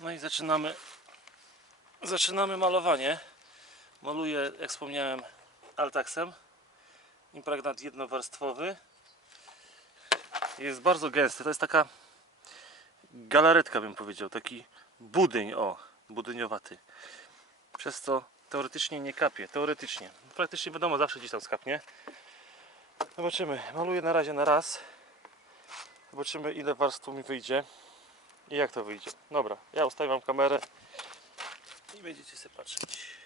No i zaczynamy zaczynamy malowanie. Maluję, jak wspomniałem, Altaxem. Impregnat jednowarstwowy. Jest bardzo gęsty. To jest taka galaretka bym powiedział, taki budyń, o, budyniowaty. Przez co teoretycznie nie kapie, teoretycznie. Praktycznie wiadomo, zawsze gdzieś tam skapnie. Zobaczymy. Maluję na razie na raz. Zobaczymy ile warstw mi wyjdzie i jak to wyjdzie. Dobra, ja ustawiam kamerę i będziecie sobie patrzeć.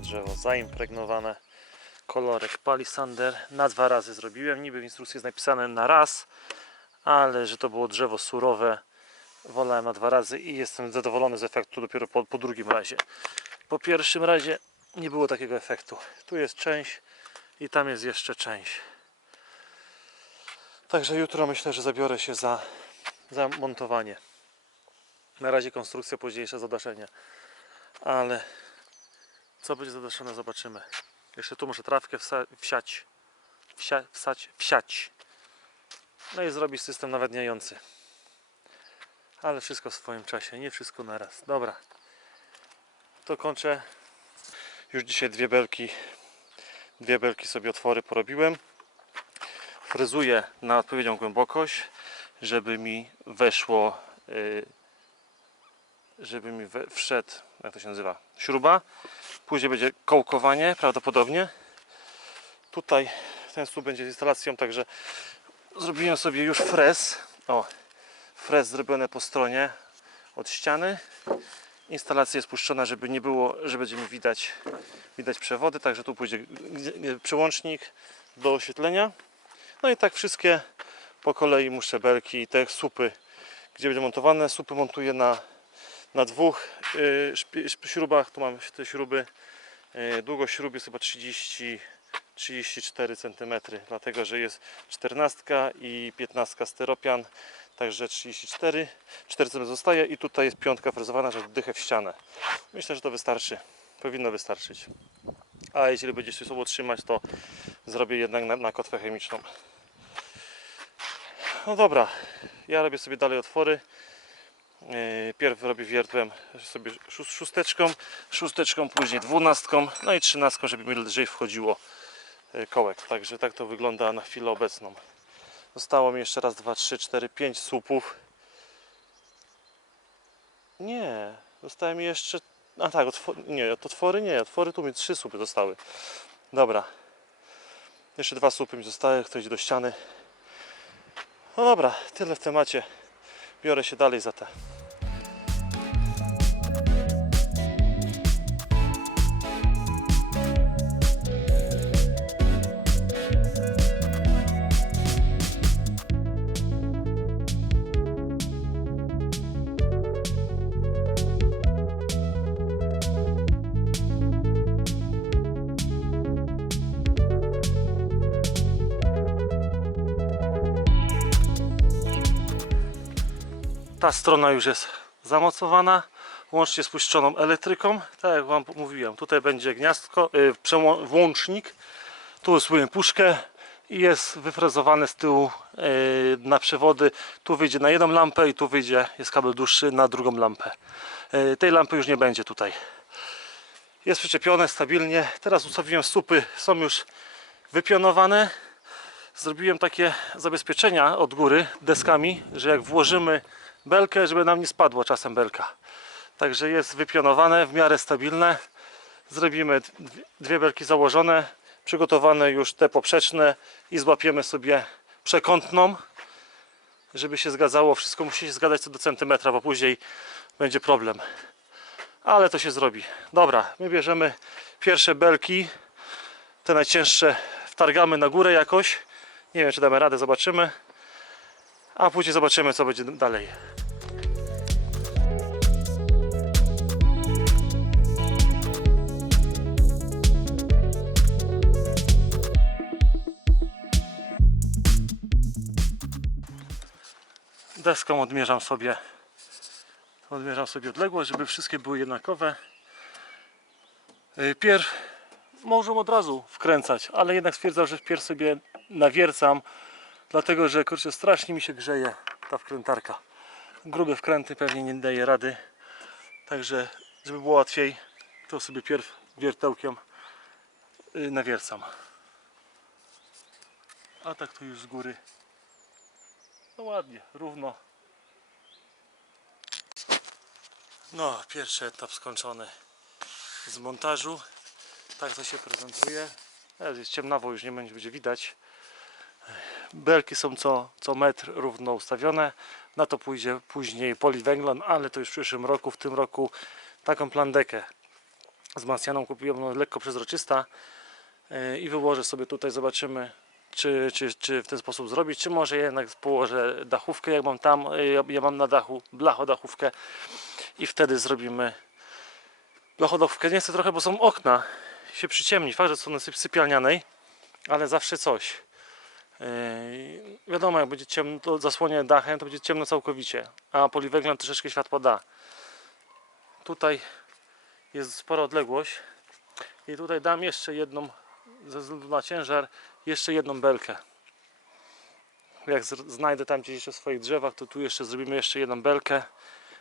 Drzewo zaimpregnowane. Kolorek palisander. Na dwa razy zrobiłem. Niby w instrukcji jest napisane na raz, ale że to było drzewo surowe, wolałem na dwa razy i jestem zadowolony z efektu dopiero po, po drugim razie. Po pierwszym razie nie było takiego efektu. Tu jest część i tam jest jeszcze część. Także jutro myślę, że zabiorę się za, za montowanie. Na razie konstrukcja, później jeszcze zadaszenie. Ale co będzie zadaszone, zobaczymy. Jeszcze tu muszę trawkę wsa- wsiać. Wsia- wsać, wsiać. No i zrobić system nawadniający. Ale wszystko w swoim czasie, nie wszystko naraz. Dobra. To kończę. Już dzisiaj dwie belki, dwie belki sobie otwory porobiłem. Fryzuję na odpowiednią głębokość, żeby mi weszło, yy, żeby mi wszedł, jak to się nazywa, śruba. Później będzie kołkowanie prawdopodobnie. Tutaj ten słup będzie z instalacją, także zrobiłem sobie już frez. O, frez zrobiony po stronie od ściany. Instalacja jest puszczona, żeby nie było, że będzie mi widać, widać przewody, także tu pójdzie przełącznik do oświetlenia. No i tak wszystkie po kolei muszę belki i te słupy, gdzie będzie montowane. Słupy montuję na, na dwóch y, śrubach. Tu mam te śruby. Y, Długość śrub jest chyba 30 34 cm, dlatego że jest 14 i 15 styropian, także 34 4 cm zostaje i tutaj jest piątka frezowana, żeby dychę w ścianę. Myślę, że to wystarczy. Powinno wystarczyć. A jeśli będzie się słabo trzymać, to zrobię jednak na, na kotwę chemiczną. No dobra, ja robię sobie dalej otwory. Yy, Pierw robię wiertłem sobie szó- szósteczką, szósteczką, później dwunastką, no i trzynastką, żeby mi lżej wchodziło yy, kołek. Także tak to wygląda na chwilę obecną. Zostało mi jeszcze raz, dwa, trzy, cztery, pięć słupów. Nie, zostało mi jeszcze. A tak, otwo- nie, otwory nie, otwory tu mi trzy słupy zostały. Dobra. Jeszcze dwa słupy mi zostały, kto idzie do ściany. No dobra, tyle w temacie. Biorę się dalej za te. Ta strona już jest zamocowana, łącznie z puszczoną elektryką. Tak jak Wam mówiłem, tutaj będzie gniazdko, y, przełą- włącznik. Tu usłyję puszkę i jest wyfrezowany z tyłu y, na przewody. Tu wyjdzie na jedną lampę i tu wyjdzie, jest kabel dłuższy na drugą lampę. Y, tej lampy już nie będzie tutaj. Jest przyczepione stabilnie. Teraz ustawiłem słupy, są już wypionowane. Zrobiłem takie zabezpieczenia od góry deskami, że jak włożymy belkę, żeby nam nie spadła czasem belka. Także jest wypionowane, w miarę stabilne. Zrobimy dwie belki założone, przygotowane już te poprzeczne i złapiemy sobie przekątną, żeby się zgadzało. Wszystko musi się zgadzać co do centymetra, bo później będzie problem. Ale to się zrobi. Dobra, my bierzemy pierwsze belki, te najcięższe wtargamy na górę jakoś. Nie wiem, czy damy radę, zobaczymy. A później zobaczymy, co będzie dalej. Deską odmierzam sobie odmierzam sobie odległość, żeby wszystkie były jednakowe. Yy, Pierw możemy od razu wkręcać, ale jednak stwierdzam, że wpierw sobie nawiercam, dlatego że kurczę, strasznie mi się grzeje ta wkrętarka. Grube wkręty pewnie nie daje rady, także żeby było łatwiej, to sobie pierw wiertełkiem yy, nawiercam. A tak to już z góry. No ładnie, równo. No, pierwszy etap skończony z montażu. Tak to się prezentuje. Teraz jest ciemnawo, już nie będzie widać. Belki są co, co metr równo ustawione. Na to pójdzie później poliwęglon, ale to już w przyszłym roku. W tym roku taką plandekę wzmacnianą kupiłem, no, lekko przezroczysta Yy, i wyłożę sobie tutaj, zobaczymy czy, czy, czy w ten sposób zrobić, czy może jednak położę dachówkę, jak mam tam, yy, ja, ja mam na dachu blachodachówkę i wtedy zrobimy blachodachówkę. Nie chcę trochę, bo są okna, się przyciemni, fakt, że są sypialnianej, ale zawsze coś. Yy, wiadomo, jak będzie ciemno, to zasłonię dachem, to będzie ciemno całkowicie, a poliwęglan troszeczkę światła da. Tutaj jest spora odległość i tutaj dam jeszcze jedną, ze względu na ciężar, jeszcze jedną belkę. Jak znajdę tam gdzieś jeszcze w swoich drzewach, to tu jeszcze zrobimy jeszcze jedną belkę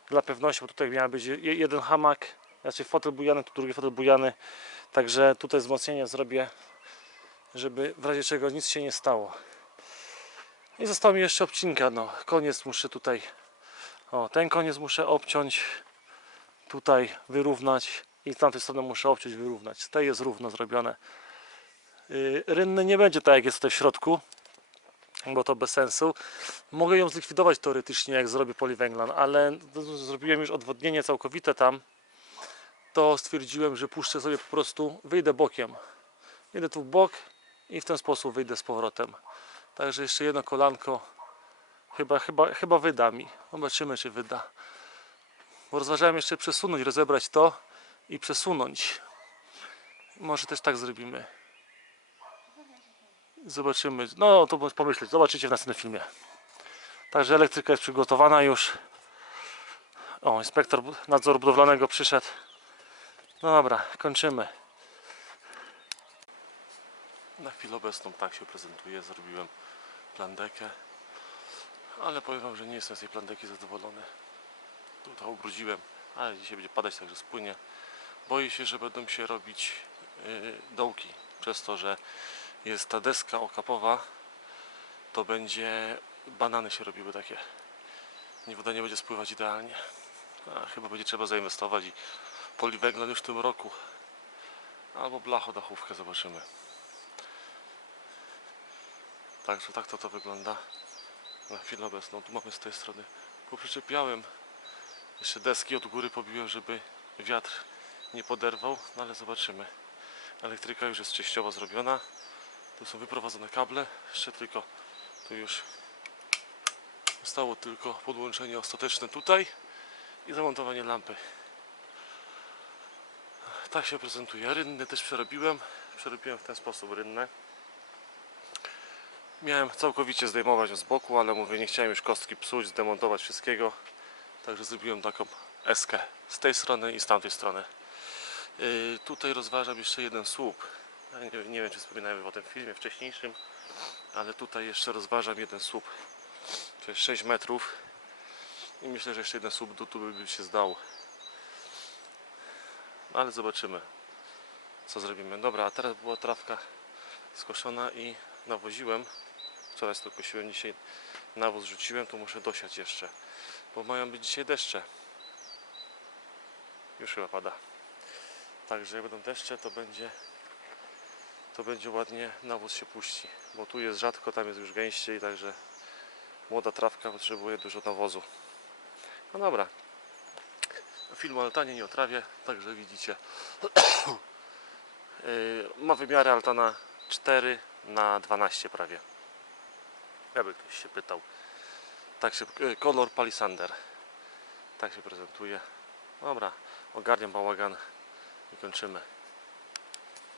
dla pewności, bo tutaj miał być je- jeden hamak, znaczy fotel bujany, tu drugi fotel bujany, także tutaj wzmocnienie zrobię, żeby w razie czego nic się nie stało. I została mi jeszcze obcinka, no koniec muszę tutaj, o ten koniec muszę obciąć, tutaj wyrównać i z tamtej strony muszę obciąć, wyrównać. Z tej jest równo zrobione. Yy, Rynny nie będzie tak jak jest tutaj w środku, bo to bez sensu. Mogę ją zlikwidować teoretycznie, jak zrobię poliwęglan, ale zrobiłem już odwodnienie całkowite tam. To stwierdziłem, że puszczę sobie po prostu, wyjdę bokiem. Idę tu w bok i w ten sposób wyjdę z powrotem. Także jeszcze jedno kolanko chyba, chyba, chyba wyda mi. Zobaczymy, czy wyda. Bo rozważałem jeszcze przesunąć, rozebrać to i przesunąć. Może też tak zrobimy. Zobaczymy. No to pomyśleć. Zobaczycie w następnym filmie. Także elektryka jest przygotowana już. O, inspektor nadzoru budowlanego przyszedł. No dobra, kończymy. Na chwilę obecną tak się prezentuje. Zrobiłem plandekę. Ale powiem wam, że nie jestem z tej plandeki zadowolony. Tutaj ubrudziłem, ale dzisiaj będzie padać, także spłynie. Boję się, że będą się robić yy, dołki. Przez to, że jest ta deska okapowa, to będzie banany się robiły takie. Nie woda nie będzie spływać idealnie. A, chyba będzie trzeba zainwestować i poliwęglan już w tym roku. Albo blachodachówkę zobaczymy. Także tak to to wygląda na chwilę obecną. Tu mamy z tej strony. Poprzyczepiałem jeszcze deski od góry pobiłem, żeby wiatr nie poderwał, no ale zobaczymy. Elektryka już jest częściowo zrobiona. Tu są wyprowadzone kable. Jeszcze tylko tu już zostało tylko podłączenie ostateczne tutaj i zamontowanie lampy. Tak się prezentuje. Rynny też przerobiłem. Przerobiłem w ten sposób rynne. Miałem całkowicie zdejmować z boku, ale mówię, nie chciałem już kostki psuć, zdemontować wszystkiego. Także zrobiłem taką eskę z tej strony i z tamtej strony. Yy, tutaj rozważam jeszcze jeden słup. Nie, nie wiem, czy wspominałem o tym filmie wcześniejszym, ale tutaj jeszcze rozważam jeden słup. To jest 6 metrów i myślę, że jeszcze jeden słup do tu by się zdał. No, ale zobaczymy, co zrobimy. Dobra, a teraz była trawka skoszona i nawoziłem. Wczoraj to kosiłem, dzisiaj nawóz rzuciłem, to muszę dosiać jeszcze, bo mają być dzisiaj deszcze. Już chyba pada. Także jak będą deszcze, to będzie to będzie ładnie, nawóz się puści, bo tu jest rzadko, tam jest już gęściej, także młoda trawka potrzebuje dużo nawozu. No dobra. Film altanie nie o trawie, także widzicie. Yy, Ma wymiary altana 4 na 12 prawie. Jakby ktoś się pytał. Tak się, yy, kolor palisander. Tak się prezentuje. Dobra, ogarniam bałagan i kończymy.